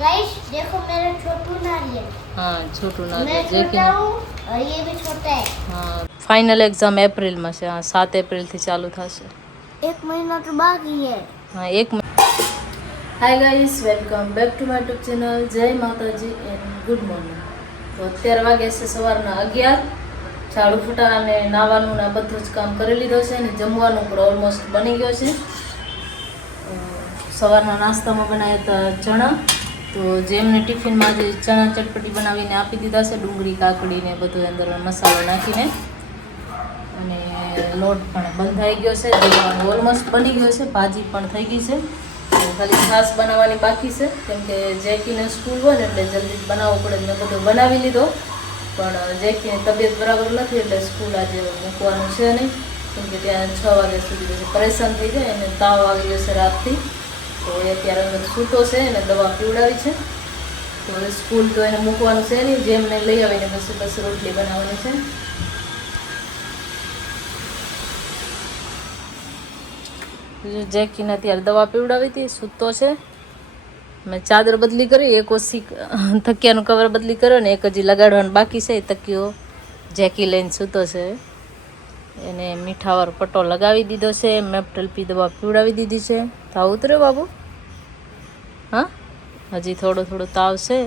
Guys देखो मेरा छोटू नारियल। हाँ छोटू मैं नारियल छोटा हूँ और ये भी छोटा है। हाँ फाइनल एग्जाम एप्रिलમાં છે. હા 7 એપ્રિલથી ચાલુ થશે. एक महीना तो बाकी है। હા એક hi guys, welcome back to my YouTube channel. Jai Mataji and good morning. તો અત્યારે વાગે છે સવારના 11. ઝાડુ ફૂટા અને નાવાનું ને બધું જ કામ કરી લીધો છે ને જમવાનું પણ ઓલમોસ્ટ બની ગયો છે. સવારના નાસ્તામાં બનાવ્યા હતા ચણા. તો જેમને ટિફિનમાં જે ચણા ચટપટી બનાવીને આપી દીધા છે, ડુંગળી કાકડી ને બધું અંદર મસાલો નાખીને. અને લોટ પણ બંધાઈ ગયો છે, જમવાનું ઓલમોસ્ટ બની ગયો છે, ભાજી પણ થઈ ગઈ છે. ખાલી છાશ બનાવવાની બાકી છે, કેમ કે જેકીને સ્કૂલ હોય ને એટલે જલ્દી બનાવવું પડે. મેં બધું બનાવી લીધો, પણ જેકીની તબિયત બરાબર નથી એટલે સ્કૂલ આજે મૂકવાનું છે નહીં, કેમ કે ત્યાં 6 વાગ્યા સુધી પછી પરેશાન થઈ જાય અને તાવ આવી ગયો છે રાતથી. તો એ અત્યારે અંદર સૂતો છે અને દવા પીવડાવી છે. તો હવે સ્કૂલ તો એને મૂકવાનું છે નહીં, જેમને લઈ આવીને પછી રોટલી બનાવવાની છે. જેકીને અત્યારે દવા પીવડાવી હતી, સૂતો છે. મેં ચાદર બદલી કરી, એક ઓછી તકિયાનું કવર બદલી કર્યો ને એક હજી લગાડવાનું બાકી છે. તકિયો જેકી લઈને સૂતો છે. એને મીઠાવાળો પટ્ટો લગાવી દીધો છે, મેપ્ટલપી દવા પીવડાવી દીધી છે. તાવ ઉતર્યો બાબુ? હા હજી થોડો થોડો તાવ છે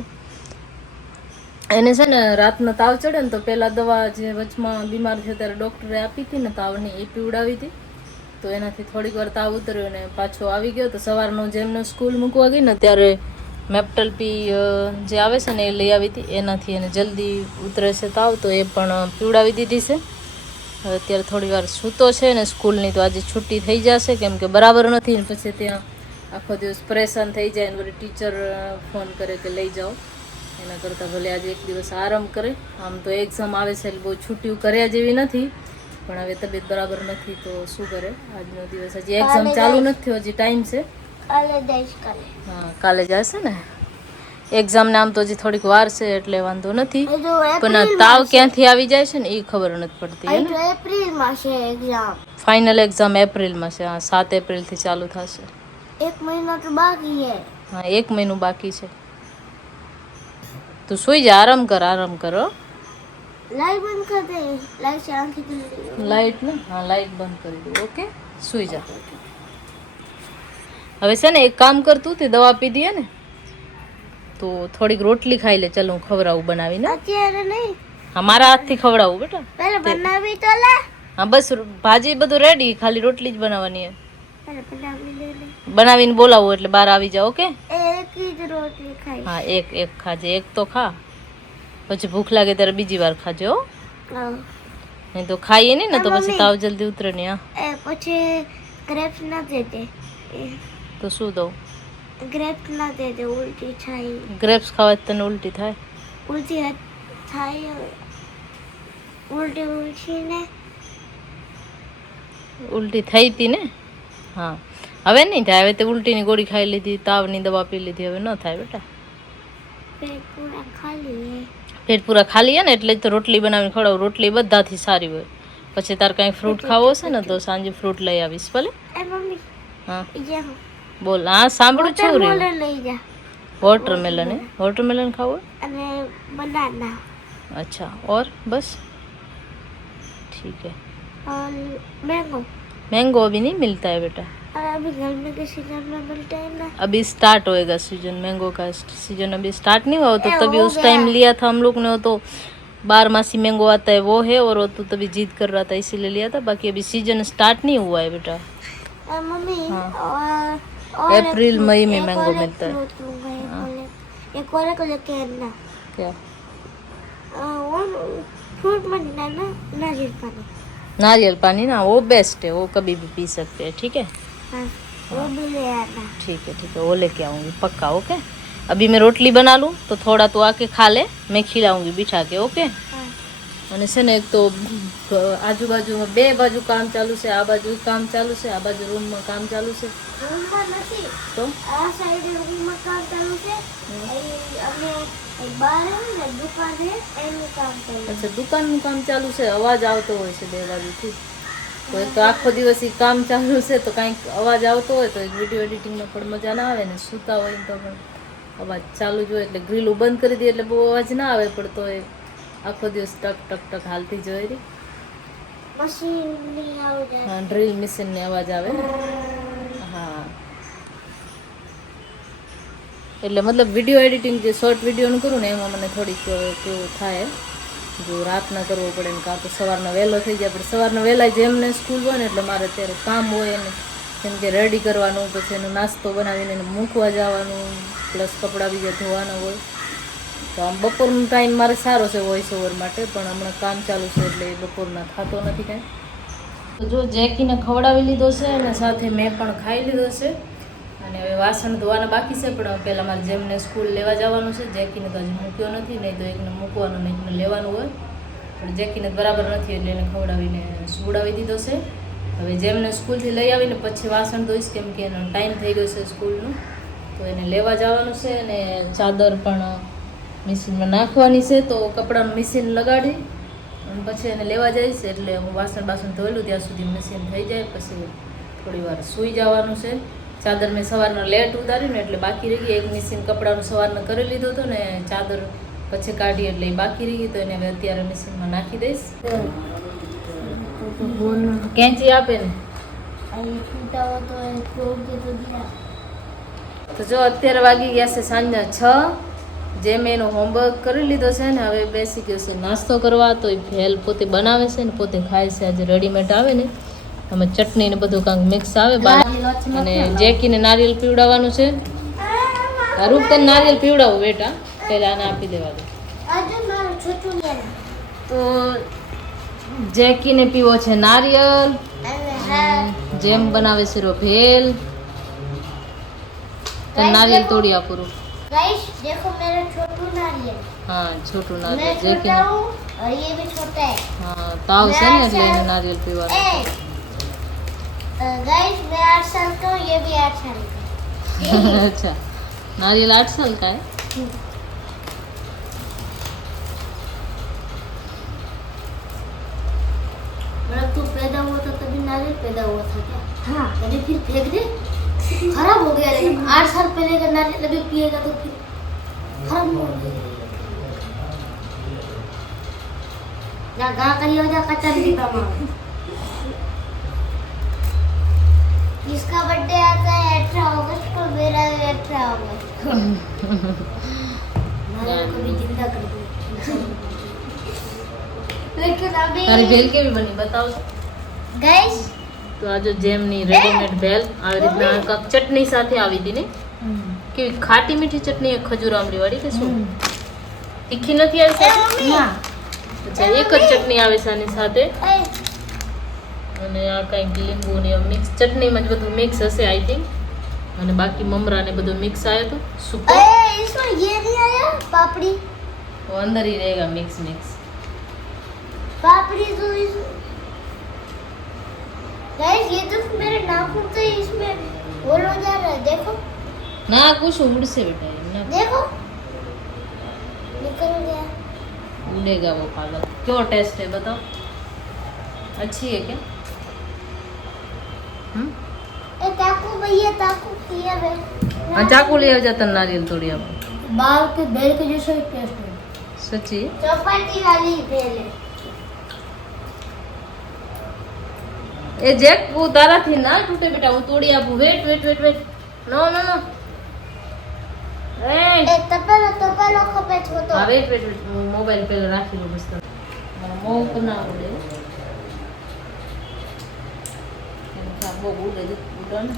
એને. છે ને રાતનો તાવ ચડે ને તો પહેલાં દવા જે વચમાં બીમાર થયો ત્યારે ડૉક્ટરે આપી હતી ને તાવની, એ પીવડાવી હતી. તો એનાથી થોડીક વાર તાવ ઉતર્યો ને પાછો આવી ગયો. તો સવારનો જેમને સ્કૂલ મૂકવા ગઈ ને ત્યારે મેપ્ટલપી જે આવે છે ને એ લઈ આવી હતી, એનાથી એને જલ્દી ઉતરે છે તાવ. તો એ પણ પીવડાવી દીધી છે. હવે અત્યારે થોડી વાર સૂતો છે ને સ્કૂલની તો આજે છુટ્ટી થઈ જશે, કેમ કે બરાબર નથી ને પછી ત્યાં આખો દિવસ પરેશાન થઈ જાય ને વળી ટીચર ફોન કરે કે લઈ જાઓ. એના કરતાં ભલે આજે એક દિવસ આરામ કરે. આમ તો એક્ઝામ આવે છે એટલે બહુ છૂટ્ટીઓ કર્યા જેવી નથી, પણ હવે તબિયત બરાબર નથી તો શું કરે. આજનો દિવસ હજી એક્ઝામ ચાલુ નથી થયો, હજી ટાઈમ છે. હા કાલે જશે ને એક્ઝામને. આમ તો હજી થોડીક વાર છે એટલે વાંધો નથી, પણ તાવ ક્યાંથી આવી જાય છે ને એ ખબર નથી પડતી. એપ્રિલમાં છે એક્ઝામ. ફાઇનલ એક્ઝામ એપ્રિલમાં છે. હા 7 એપ્રિલથી ચાલુ થશે. एक महीना तो बाकी है। હા 1 મહિનો બાકી છે. તું સુઈ જા, આરામ કર, આરામ કરો. लाइट बंद कर दे, लाइट से आंखें खुल गई। લાઇટ ને? હા લાઇટ બંધ કરી દઉં. ઓકે સુઈ જા. હવે છે ને એક કામ કર, તું તે દવા પીધી હે ને તો થોડીક રોટલી ખાઈ લે. ચાલ હું ખવડાવું બનાવીને. અત્યારે નહીં, હા મારા હાથથી ખવડાવું બેટા. પહેલા બનાવી તો લે. હા બસ ભાજી બધું રેડી, ખાલી રોટલી જ બનાવવાની છે. પહેલા બનાવી લે લે. બનાવીને બોલાવું એટલે બહાર આવી જાઓ. ઓકે એક જ રોટલી ખાઈ. હા એક ખાજે, એક તો ખા, પછી ભૂખ લાગે ત્યારે બીજી વાર ખાજે હો. નહીં તો ખાઈએ નહીં ને તો પછી તાવ જલ્દી ઉતરે નહીં. હા પછી ગ્રેપ્સ ના દેતે. તો શું દઉં? ગ્રેપ્સ ના દેતે, ઉલટી થાય. ગ્રેપ્સ ખાવાથી તને ઉલટી થાય? ઉલટી થાય, ઉલટી ને ઉલટી થઈ હતી ને? હા હવે નહીં થાય. હવે તે ઉલટીની ગોળી ખાઈ લીધી, તાવની દવા પી લીધી, હવે ન થાય બેટા. પેટ પૂરા ખાલી. પેટ પૂરા ખાલી હે ને એટલે જ તો રોટલી બનાવીને ખવડાવું. રોટલી બધાથી સારી હોય. પછી તાર કાંઈ ફ્રૂટ ખાવો હશે ને તો સાંજે ફ્રૂટ લઈ આવીશ ભલે. એ મમ્મી હા બોલ. હા સાંભળું છું રે. લઈ જા. વોટરમેલન હે? વોટરમેલન ખાવું? અને बनाना. अच्छा और बस ठीक है. और मैंगो. मैंगो अभी नहीं मिलता है बेटा. और अभी गर्मी के सीजन में मिलता है ना. अभी स्टार्ट होएगा सीजन, मैंगो का सीजन अभी स्टार्ट नहीं हुआ. तो तभी उस टाइम लिया था हम लोग ने. वो तो 12 मैंगो आता है वो है, और वो तो तभी जिद कर रहा था इसीलिए लिया था. बाकी अभी सीजन स्टार्ट नहीं हुआ है बेटा. मम्मी हाँ. अप्रैल मई में मैंगो मिलता है. एक और को लेके आना. क्या? फ्रूट में ना नारियल पानी. नारियल पानी ना, वो बेस्ट है, वो कभी भी पी सकते हैं. ठीक है हाँ, वो भी ले आना. ठीक है ठीक है, वो लेके आऊँगी पक्का. ओके अभी मैं रोटली बना लूँ तो थोड़ा तो आके खा ले, मैं खिलाऊँगी बिठा के. ओके અને છે ને એક તો આજુબાજુમાં બે બાજુ કામ ચાલુ છે. આ બાજુ કામ ચાલુ છે, આ બાજુ રૂમમાં કામ ચાલુ છે. રૂમમાં નથી તો આ સાઈડ રૂમમાં કામ ચાલુ છે. અમે બહાર ને દુકાન છે એનું કામ ચાલુ છે. અચ્છા દુકાનનું કામ ચાલુ છે. અવાજ આવતો હોય છે બે બાજુથી. તો એક તો આખો દિવસ એ કામ ચાલુ છે તો કાંઈક અવાજ આવતો હોય તો એક વિડીયો એડિટિંગમાં પણ મજા ના આવે ને. સૂતા હોય તો પણ અવાજ ચાલુ જ હોય એટલે ગ્રીલું બંધ કરી દઈએ એટલે બહુ અવાજ ના આવે, પણ તો એ આખો દિવસ ટક ટક ટક હાલતી જ હોય રહી. મશીનની આવાજ આવે. હા, ડ્રીલ મશીનની અવાજ આવે ને. હા, એટલે મતલબ વિડીયો એડિટિંગ જે શોર્ટ વિડીયોનું કરું ને એમાં મને થોડીક કેવું થાય, જો રાતના કરવો પડે ને કાં તો સવારના વહેલો થઈ જાય. પણ સવારના વહેલા જેમને સ્કૂલ હોય ને એટલે મારે અત્યારે કામ હોય એને, કેમ કે રેડી કરવાનું, પછી એનો નાસ્તો બનાવીને એને મૂકવા જવાનું, પ્લસ કપડાં બીજા ધોવાના હોય. તો આમ બપોરનો ટાઈમ મારે સારો છે વોઇસ ઓવર માટે, પણ હમણાં કામ ચાલુ છે એટલે એ બપોરના થતો નથી કાંઈ. તો જો જેકીને ખવડાવી લીધો છે અને સાથે મેં પણ ખાઈ લીધો છે. અને હવે વાસણ ધોવાના બાકી છે, પણ પહેલાં મારે જેમને સ્કૂલ લેવા જવાનું છે. જેકીને તો હજી મૂક્યો નથી, નહીં તો એકને મૂકવાનું ને એકને લેવાનું હોય, પણ જેકીને બરાબર નથી એટલે એને ખવડાવીને સુવડાવી દીધો છે. હવે જેમને સ્કૂલથી લઈ આવીને પછી વાસણ ધોઈશ, કેમ કે એનો ટાઈમ થઈ ગયો છે સ્કૂલનું, તો એને લેવા જવાનું છે. અને ચાદર પણ મશીનમાં નાખવાની છે, તો કપડાનું મશીન લગાડી અને પછી એને લેવા જઈશ. એટલે હું વાસણ ધોયેલું ત્યાં સુધી મશીન થઈ જાય, પછી થોડી વાર સૂઈ જવાનું છે. ચાદર મેં સવારના લેટ ઉતાર્યું ને એટલે બાકી રહી ગઈ. એક મશીન કપડાનું સવારના કરી લીધો હતો ને ચાદર પછી કાઢી એટલે એ બાકી રહી ગઈ, તો એને હવે અત્યારે મશીનમાં નાખી દઈશ. કેંચી આપે ને તો જો અત્યારે વાગી ગયા છે સાંજના 6. જે મેં એનો હોમવર્ક કરી લીધો છે ને હવે બેસી ગયો છે નાસ્તો કરવા. તો એ ભેલ પોતે બનાવે છે ને પોતે ખાય છે. આજે રેડીમેડ આવે ને અમે ચટણી ને બધું કાંક મિક્સ આવે બહાર. અને જેકીને નારિયેલ પીવડાવવાનું છે. રૂપ તને નારિયેલ પીવડાવું બેટા, પહેલા આને આપી દેવા દે. તો જેકીને પીવો છે નારિયેલ, જેમ બનાવે છે ભેલ. તો નારિયેલ તોડી આપું. गाइस देखो मेरा छोटू नारियल. हाँ छोटू नारियल जेकी ने और ये भी छोटा है. हाँ ताव से ने એટલે એને નારિયેલ પીવાનું. गाइस मैं 8 साल का हूँ, ये भी 8 साल का है. अच्छा नारियल 8 साल का है. मतलब तू पैदा हुआ था तभी नारियल पैदा हुआ था क्या? हाँ. अरे फिर फेंक दे, खराब हो गया. लेकिन 8 साल पहले का नारियल अभी पिएगा तो फिर खराब हो गया. जा गा करियो जा कच्चा पीता मां. इसका बर्थडे आता है 18 अगस्त को, मेरा 18 अगस्त को. नारियल को भी जिंदा कर दो. लेकिन अभी તારી ભેલ કેવી બની બતાવો. गाइस તો આ જો જેમની રેડીમેડ ભેલ આવી રીતના કાંક ચટણી સાથે આવી હતી ને. કેવી ખાટી મીઠી ચટણી, ખજૂર આમલી વાળી કે શું? તીખી નથી આવી સાથે? ના. અચ્છા એક જ ચટણી આવે છે આની સાથે. અને આ કંઈક લીંબુ ને મિક્સ ચટણીમાં જ બધું મિક્સ હશે આઈ થિંક. અને બાકી મમરા ને બધું મિક્સ આવ્યો તો સુકો. इसमें ये नहीं आया पापड़ी. वो अंदर ही रहेगा मिक्स मिक्स. पापड़ी तो इस गाइस ये तो मेरे नाखून से इसमें होल हो जा रहा है. देखो ना कुछ उड़से बेटा ना देखो निकल गया. उड़ेगा वो पागल. क्यों टेस्ट है बताओ, अच्छी है क्या? ए ताकू भैया ताकू किया बे. हाँ चाकू ले आ जाता नारियल तोड़ी आप. बाल के बेल के जैसा ही टेस्ट है. सच्ची चौपाटी वाली बेल है. ए जेक वो तारा थी ना टूटे बेटा, वो तोड़ी आप. Wait wait wait wait no no no ए तपेलो खपे छो तो. हाँ वेट वेट वेट मोबाइल पे राखी लो बस. मोह को ना उड़े वो उड़े उड़ा ना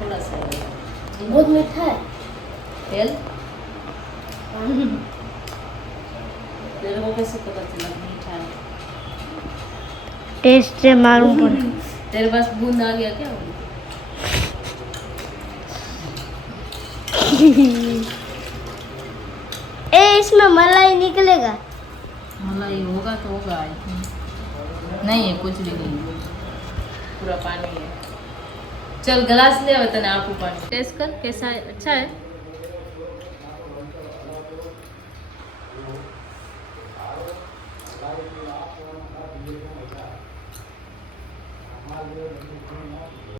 थोड़ा सा. बहुत मीठा है. तेल तेरे को कैसे पता चला मीठा है? टेस्ट से मालूम पड़ा. तेरे पास बूंद आ गया क्या? ए इसमें मलाई निकलेगा. मलाई होगा तो होगा आई थिंक. नहीं है कुछ भी नहीं, पूरा पानी है. चल गिलास ले आवे तने आपको पानी टेस्ट कर कैसा है. अच्छा है.